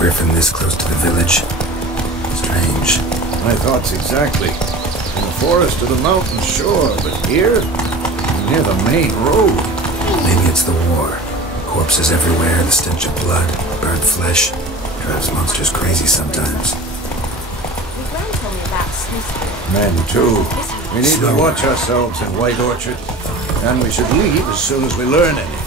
griffin this close to the village. Strange. My thoughts exactly. In the forest or the mountain, sure, but here? Near the main road. Maybe it's the war. Corpses everywhere, the stench of blood, burnt flesh. Drives monsters crazy sometimes. Men, too. We need to watch ourselves in White Orchard. And we should leave as soon as we learn anything.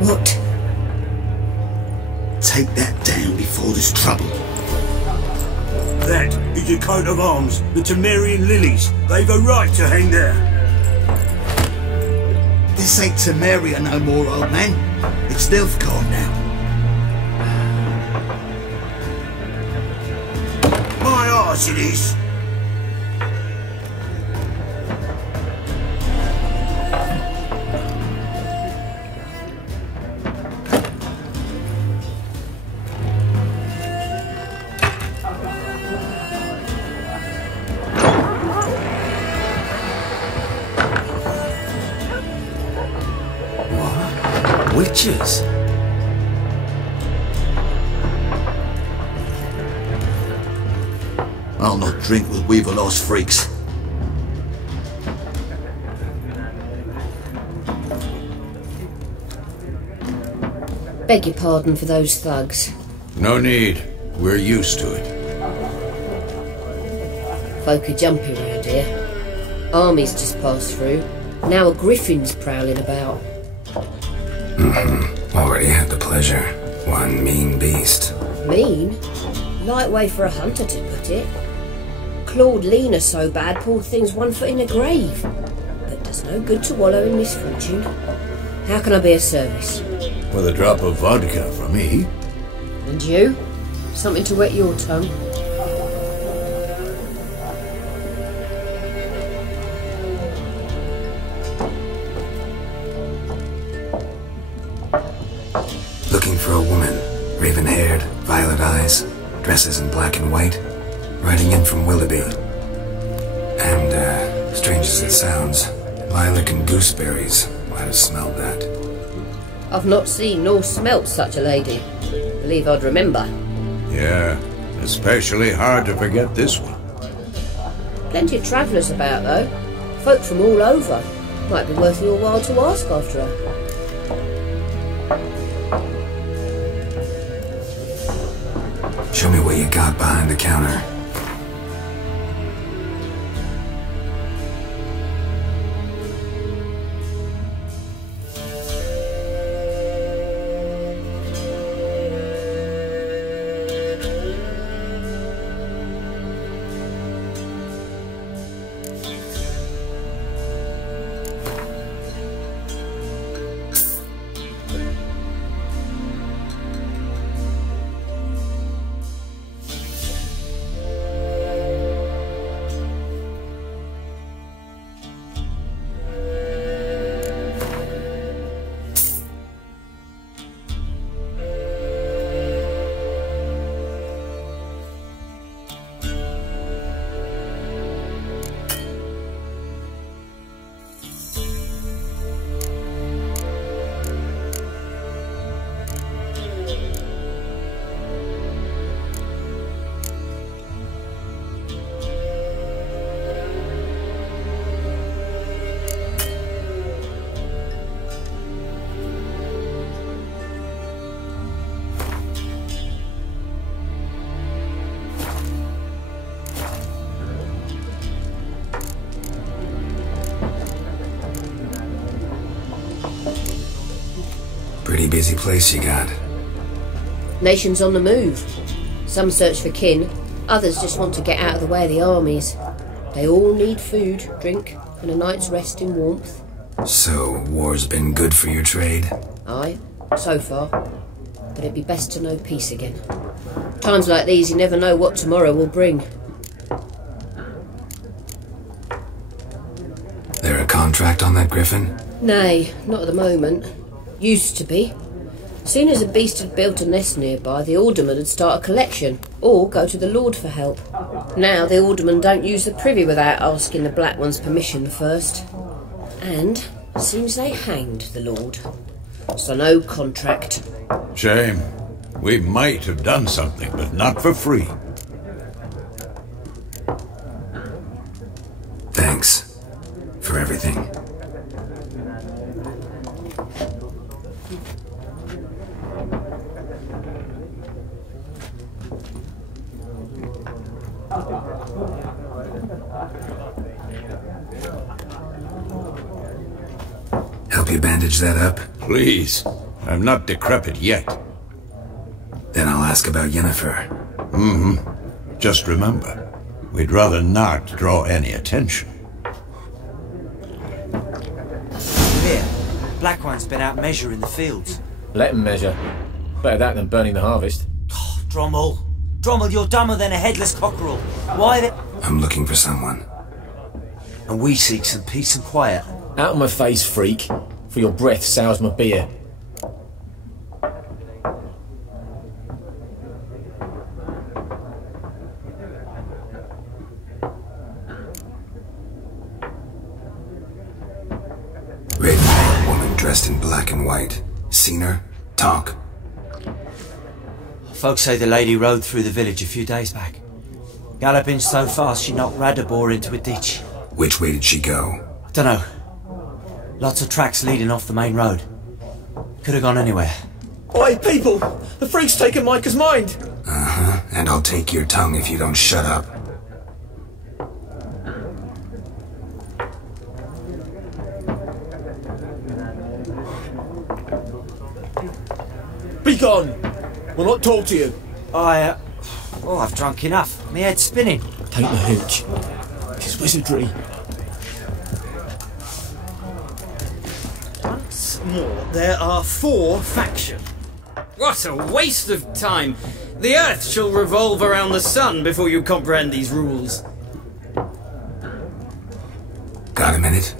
What? Take that down before there's trouble. That is a coat of arms, the Temerian lilies. They've a right to hang there. This ain't Temeria no more, old man. It's Nilfgaard now. My arse it is. Witches? I'll not drink with weaver-lost freaks. Beg your pardon for those thugs. No need. We're used to it. Folk are jumpy round here. Armies just passed through. Now a griffin's prowling about. Already had the pleasure. One mean beast. Mean? Light way for a hunter to put it. Clawed Lena so bad, poor thing's 1 foot in a grave. But does no good to wallow in misfortune. How can I be of service? With a drop of vodka for me. And you? Something to wet your tongue? Looking for a woman. Raven-haired, violet eyes, dresses in black and white. Riding in from Willoughby. And, strange as it sounds, lilac and gooseberries. Might have smelled that. I've not seen nor smelt such a lady. Believe I'd remember. Yeah, especially hard to forget this one. Plenty of travellers about, though. Folk from all over. Might be worth your while to ask after her. Show me what you got behind the counter. Pretty busy place you got. Nations on the move. Some search for kin, others just want to get out of the way of the armies. They all need food, drink, and a night's rest in warmth. So, war's been good for your trade? Aye, so far. But it'd be best to know peace again. Times like these, you never know what tomorrow will bring. There contract on that griffin? Nay, not at the moment. Used to be. Soon as a beast had built a nest nearby, the alderman would start a collection, or go to the Lord for help. Now the alderman don't use the privy without asking the Black One's permission first. And seems they hanged the Lord. So no contract. Shame. We might have done something, but not for free. Thanks for everything. Help you bandage that up? Please. I'm not decrepit yet. Then I'll ask about Yennefer. Just remember, we'd rather not draw any attention. Here, Black One's been out measuring the fields. Let him measure. Better that than burning the harvest. Oh, Drommel. Drommel, you're dumber than a headless cockerel. Why the... I'm looking for someone. And we seek some peace and quiet. Out of my face, freak. For your breath sours my beer. Red woman dressed in black and white. Seen her? Talk. Folks say the lady rode through the village a few days back. Galloping so fast she knocked Radabor into a ditch. Which way did she go? I don't know. Lots of tracks leading off the main road. Could have gone anywhere. Oi, people! The freak's taken Micah's mind! Uh-huh. And I'll take your tongue if you don't shut up. Be gone! We'll not talk to you. I've drunk enough. My head's spinning. Take the hooch. It's wizardry. Once more, there are 4 factions. What a waste of time! The Earth shall revolve around the sun before you comprehend these rules. Got a minute?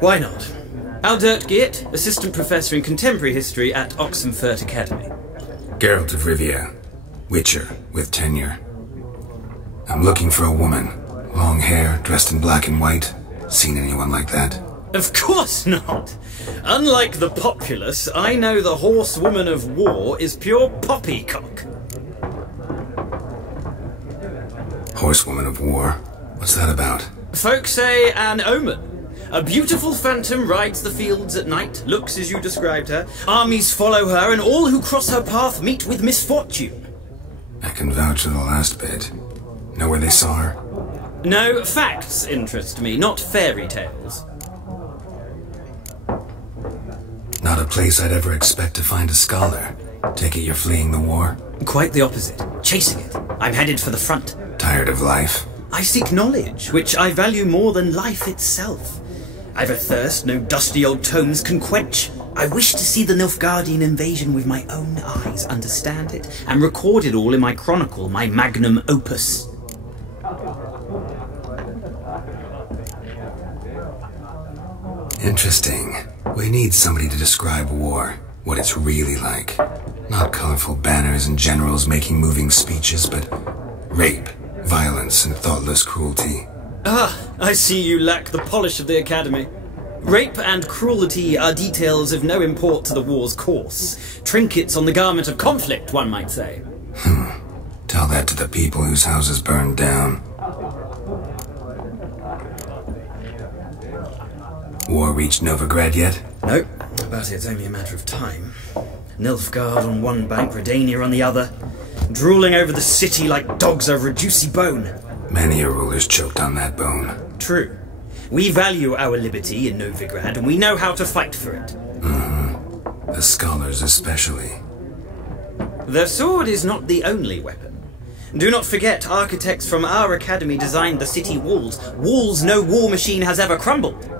Why not? Aldert Geert, Assistant Professor in Contemporary History at Oxenfurt Academy. Geralt of Rivia. Witcher, with tenure. I'm looking for a woman. Long hair, dressed in black and white. Seen anyone like that? Of course not! Unlike the populace, I know the horsewoman of war is pure poppycock. Horsewoman of war? What's that about? Folk say an omen. A beautiful phantom rides the fields at night, looks as you described her. Armies follow her, and all who cross her path meet with misfortune. I can vouch for the last bit. Know where they saw her? No, facts interest me, not fairy tales. Not a place I'd ever expect to find a scholar. Take it you're fleeing the war? Quite the opposite. Chasing it. I'm headed for the front. Tired of life? I seek knowledge, which I value more than life itself. I've a thirst no dusty old tomes can quench. I wish to see the Nilfgaardian invasion with my own eyes, understand it, and record it all in my chronicle, my magnum opus. Interesting. We need somebody to describe war, what it's really like. Not colorful banners and generals making moving speeches, but rape, violence, and thoughtless cruelty. Ah, I see you lack the polish of the Academy. Rape and cruelty are details of no import to the war's course. Trinkets on the garment of conflict, one might say. Tell that to the people whose houses burned down. War reached Novigrad yet? No, but it's only a matter of time. Nilfgaard on one bank, Redania on the other, drooling over the city like dogs over a juicy bone. Many a ruler's choked on that bone. True. We value our liberty in Novigrad, and we know how to fight for it. The scholars especially. The sword is not the only weapon. Do not forget, architects from our academy designed the city walls. Walls no war machine has ever crumbled.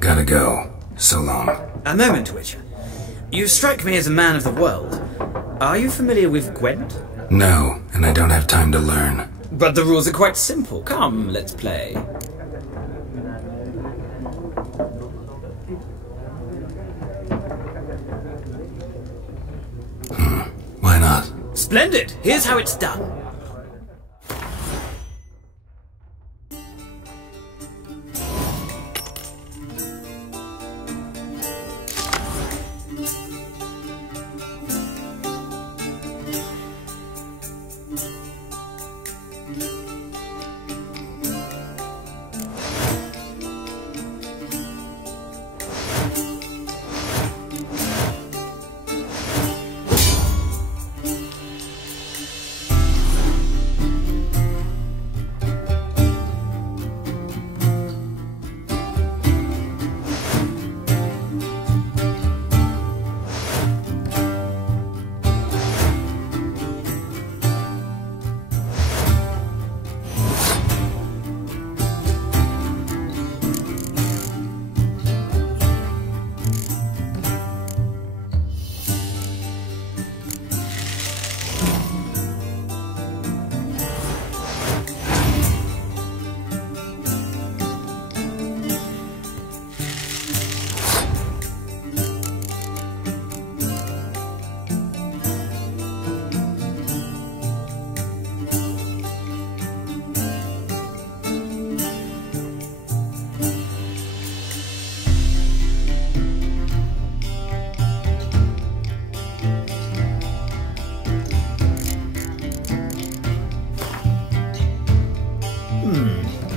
Gotta go. So long. A moment, Witcher. You strike me as a man of the world. Are you familiar with Gwent? No, and I don't have time to learn. But the rules are quite simple. Come, let's play. Why not? Splendid! Here's how it's done.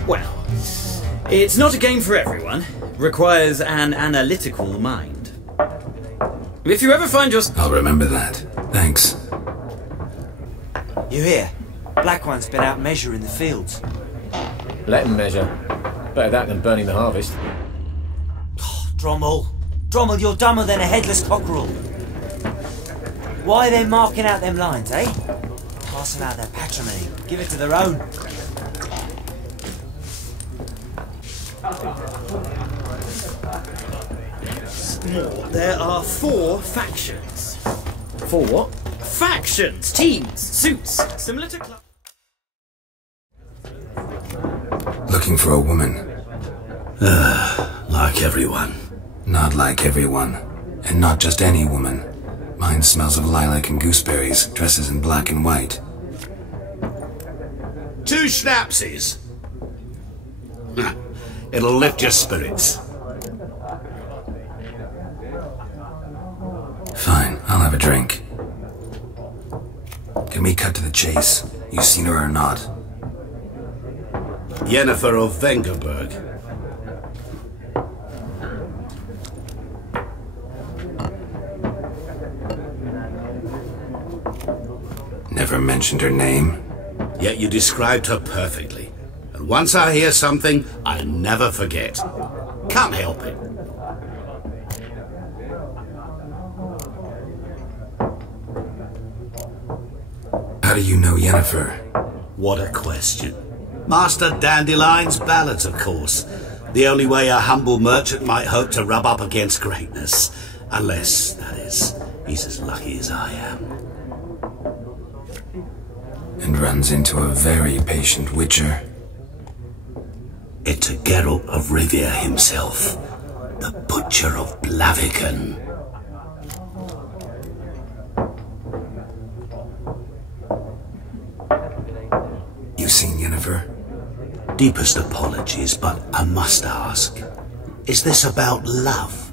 Well, it's not a game for everyone. Requires an analytical mind. If you ever find yourself... I'll remember that. Thanks. You hear? Black One's been out measuring the fields. Let him measure. Better that than burning the harvest. Oh, Drommel, you're dumber than a headless cockerel. Why are they marking out them lines, eh? Passing out their patrimony. Give it to their own. There are 4 factions. 4 what? Factions, teams, suits, similar to Looking for a woman. Like everyone. Not like everyone. And not just any woman. Mine smells of lilac and gooseberries, dresses in black and white. 2 schnapsies. It'll lift your spirits. Fine, I'll have a drink. Can we cut to the chase? You seen her or not? Yennefer of Vengerberg. Never mentioned her name. Yet you described her perfectly. And once I hear something, I never forget. Can't help it. How do you know Yennefer? What a question. Master Dandelion's ballads, of course. The only way a humble merchant might hope to rub up against greatness. Unless, that is, he's as lucky as I am. And runs into a very patient witcher. It's a Geralt of Rivia himself. The Butcher of Blaviken. You seen Yennefer? Deepest apologies, but I must ask. Is this about love?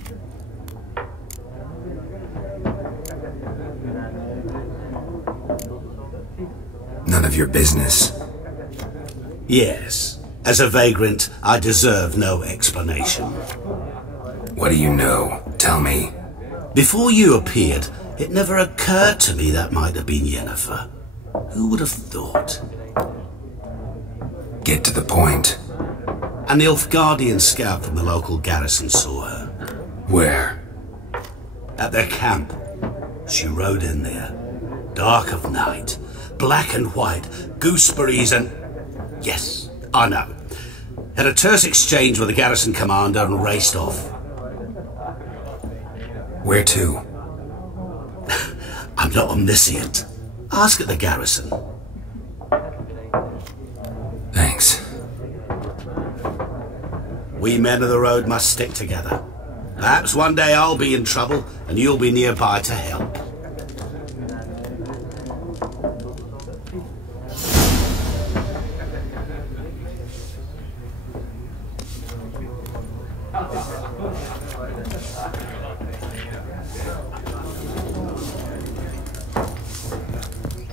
None of your business. Yes. As a vagrant, I deserve no explanation. What do you know? Tell me. Before you appeared, it never occurred to me that might have been Yennefer. Who would have thought? Get to the point. An Nilfgaardian scout from the local garrison saw her. Where? At their camp. She rode in there. Dark of night. Black and white. Gooseberries and... Yes, I know. Had a terse exchange with the garrison commander and raced off. Where to? I'm not omniscient. Ask at the garrison. Thanks. We men of the road must stick together. Perhaps one day I'll be in trouble and you'll be nearby to help.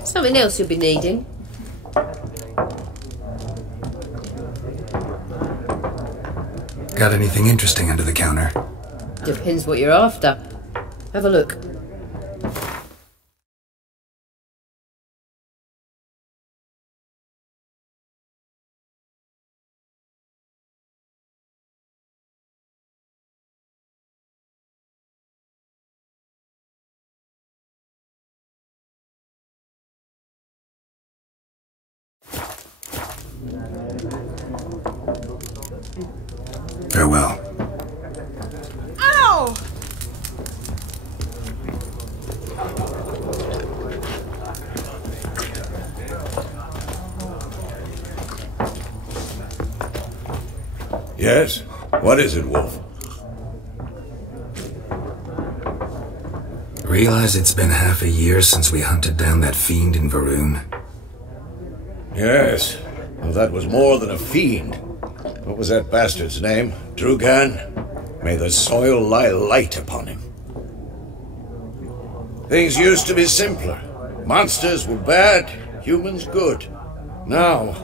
Something else you'll be needing. Got anything interesting under the counter? Depends what you're after. Have a look. Farewell. Ow! Yes? What is it, Wolf? Realize it's been half a year since we hunted down that fiend in Varun? Yes. Well, that was more than a fiend. What was that bastard's name? Drugan? May the soil lie light upon him. Things used to be simpler. Monsters were bad, humans good. Now,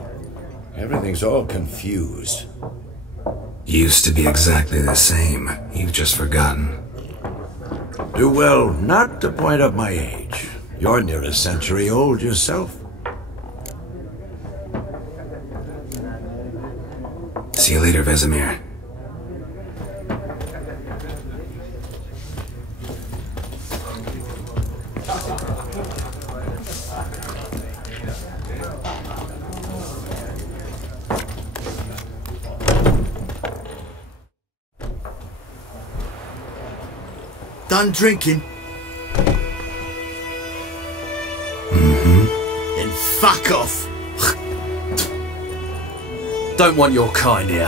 everything's all confused. Used to be exactly the same. You've just forgotten. Do well not to point up my age. You're near a century old yourself. See you later, Vesemir. Done drinking? Then fuck off. Don't want your kind here.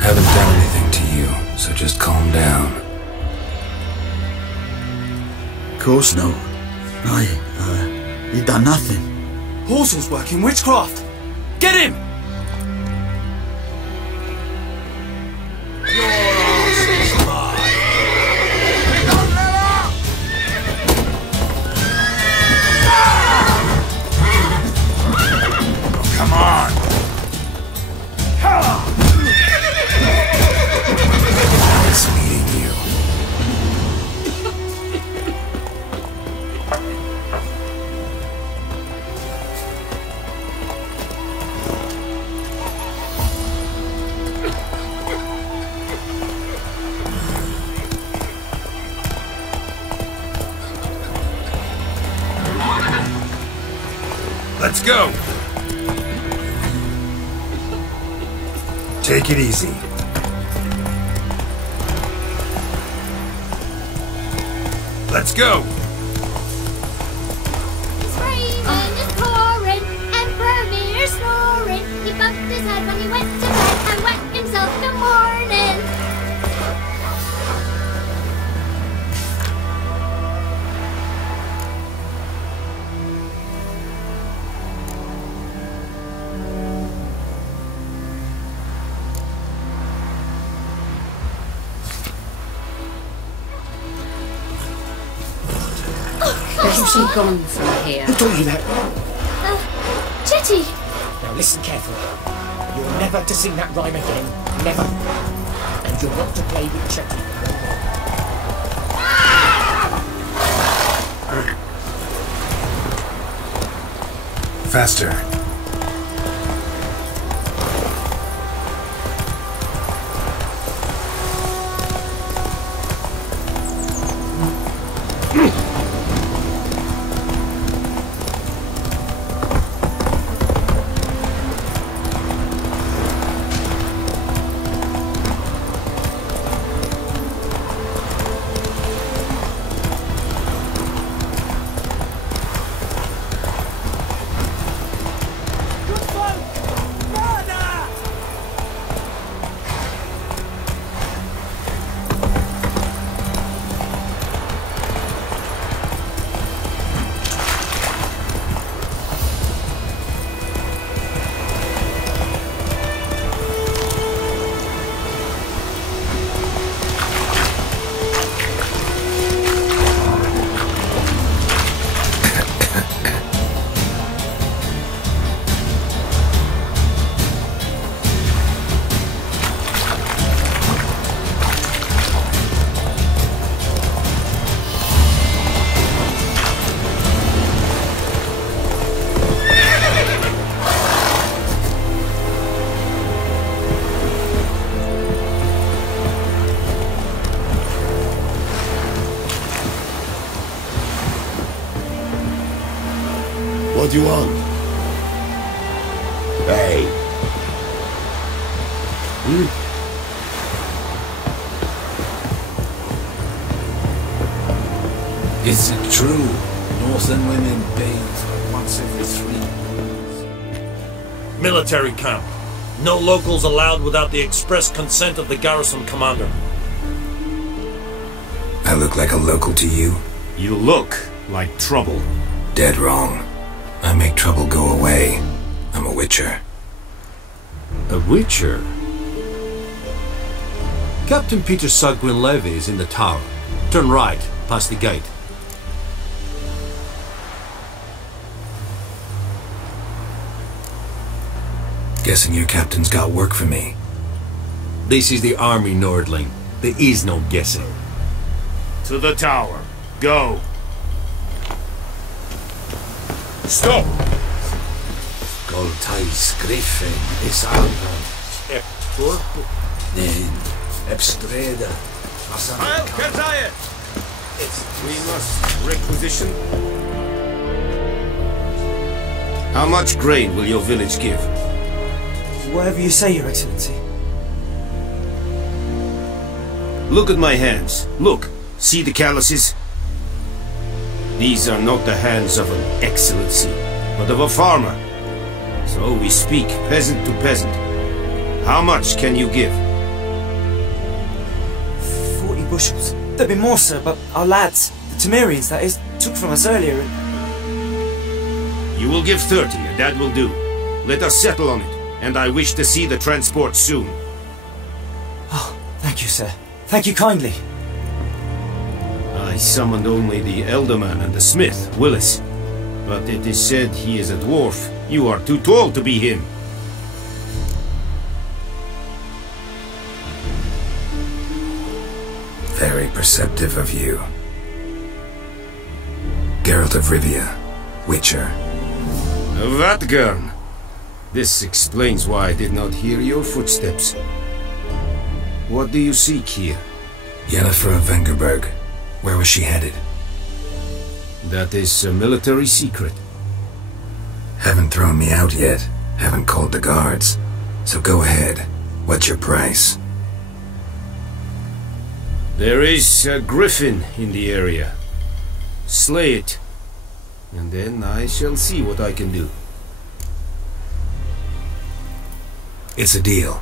Haven't done anything to you, so just calm down. Of course no. You done nothing. Horsel's working witchcraft! Get him! Your ass is mine! Come on! Nice meeting you. Let's go! Take it easy. Let's go! It's raining, it's pouring, and Vermeer's snoring. He bumped his head when he went to bed and wet himself in the morning. Where's she gone from here? Who told you that? Chetty! Now listen carefully. You're never to sing that rhyme again. Never. And you're not to play with Chetty. Faster. What do you want? Hey. Is it true? Northern women bathe once every 3 years. Military camp. No locals allowed without the express consent of the garrison commander. I look like a local to you? You look like trouble. Dead wrong. I make trouble go away. I'm a witcher. A witcher? Captain Peter Sagwin Levy is in the tower. Turn right, past the gate. Guessing your captain's got work for me. This is the army, Nordling. There is no guessing. To the tower. Go. Stop! Goltais Griffin is Alban. Ep corpo. Nen, Ebstreda. I'll Keziah! We must requisition. How much grain will your village give? Whatever you say, Your Excellency. Look at my hands. Look. See the calluses? These are not the hands of an excellency, but of a farmer. So we speak peasant to peasant. How much can you give? 40 bushels. There'd be more, sir, but our lads, the Temerians, that is, took from us earlier. You will give 30, and that will do. Let us settle on it, and I wish to see the transport soon. Oh, thank you, sir. Thank you kindly. I summoned only the Elderman and the smith, Willis. But it is said he is a dwarf. You are too tall to be him. Very perceptive of you. Geralt of Rivia, Witcher. Vatgern! This explains why I did not hear your footsteps. What do you seek here? Yennefer of Vengerberg. Where was she headed? That is a military secret. Haven't thrown me out yet. Haven't called the guards. So go ahead. What's your price? There is a griffin in the area. Slay it. And then I shall see what I can do. It's a deal.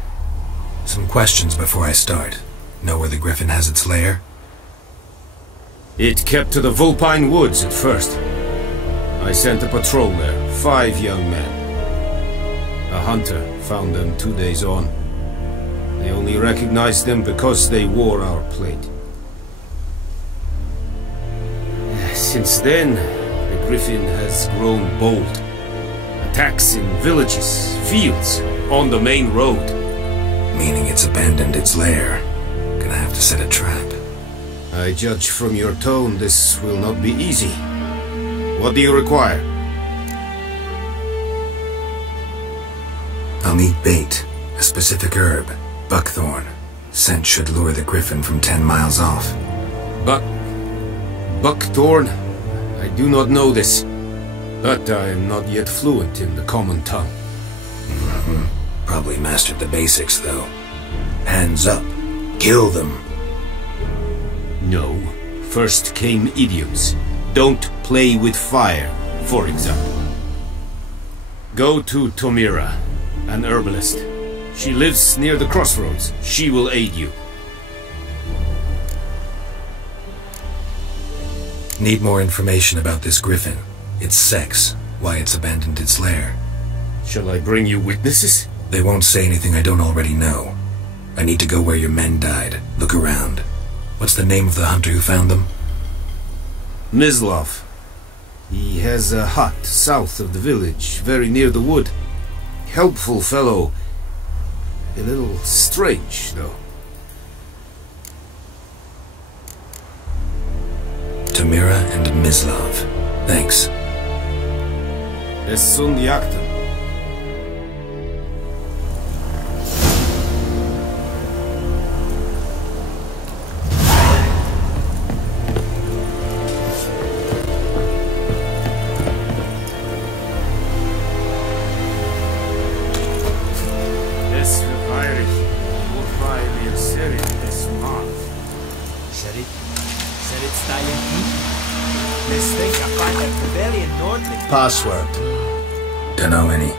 Some questions before I start. Know where the griffin has its lair? It kept to the Vulpine Woods at first. I sent a patrol there, 5 young men. A hunter found them 2 days on. They only recognized them because they wore our plate. Since then, the griffin has grown bold. Attacks in villages, fields, on the main road. Meaning it's abandoned its lair. Gonna have to set a trap. I judge from your tone this will not be easy. What do you require? I'll need bait, a specific herb, buckthorn. Scent should lure the griffin from 10 miles off. Buckthorn? I do not know this, but I am not yet fluent in the common tongue. Probably mastered the basics, though. Hands up. Kill them. No. First came idioms. Don't play with fire, for example. Go to Tomira, an herbalist. She lives near the crossroads. She will aid you. Need more information about this griffin. Its sex, why it's abandoned its lair. Shall I bring you witnesses? They won't say anything I don't already know. I need to go where your men died. Look around. What's the name of the hunter who found them? Mislav. He has a hut south of the village, very near the wood. Helpful fellow. A little strange, though. Tomira and Mislav. Thanks. Es sunt jagten. Password. Dunno any.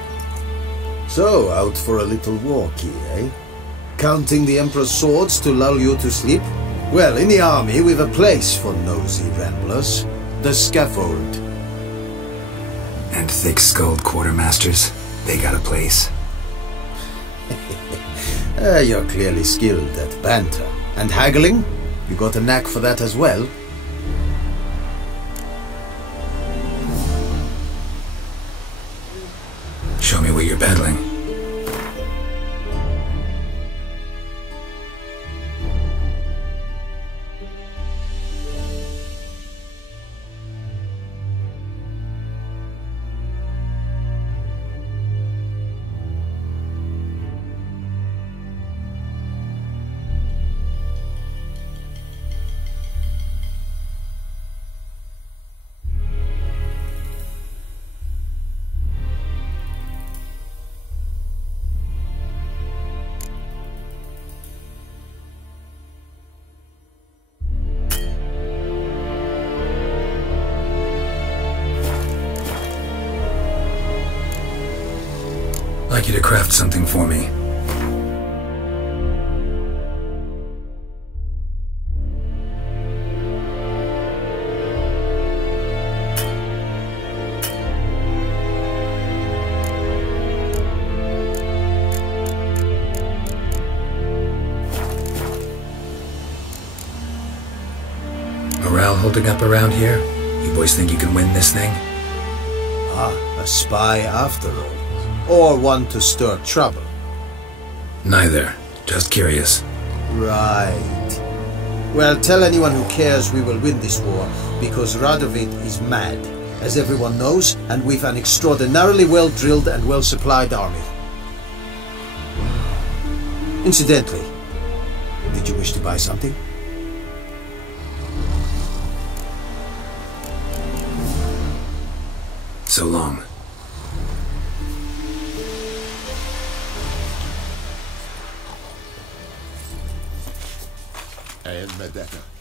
So, out for a little walkie, eh? Counting the Emperor's swords to lull you to sleep? Well, in the army we've a place for nosy ramblers. The scaffold. And thick-skulled quartermasters, they got a place. You're clearly skilled at banter. And haggling? You got a knack for that as well? Show me what you're battling. I'd like you to craft something for me. Morale holding up around here? You boys think you can win this thing? Ah, a spy after all. Or one to stir trouble? Neither. Just curious. Right. Well, tell anyone who cares we will win this war, because Radovid is mad, as everyone knows, and we've an extraordinarily well-drilled and well-supplied army. Incidentally, did you wish to buy something? So long. I am Medetta.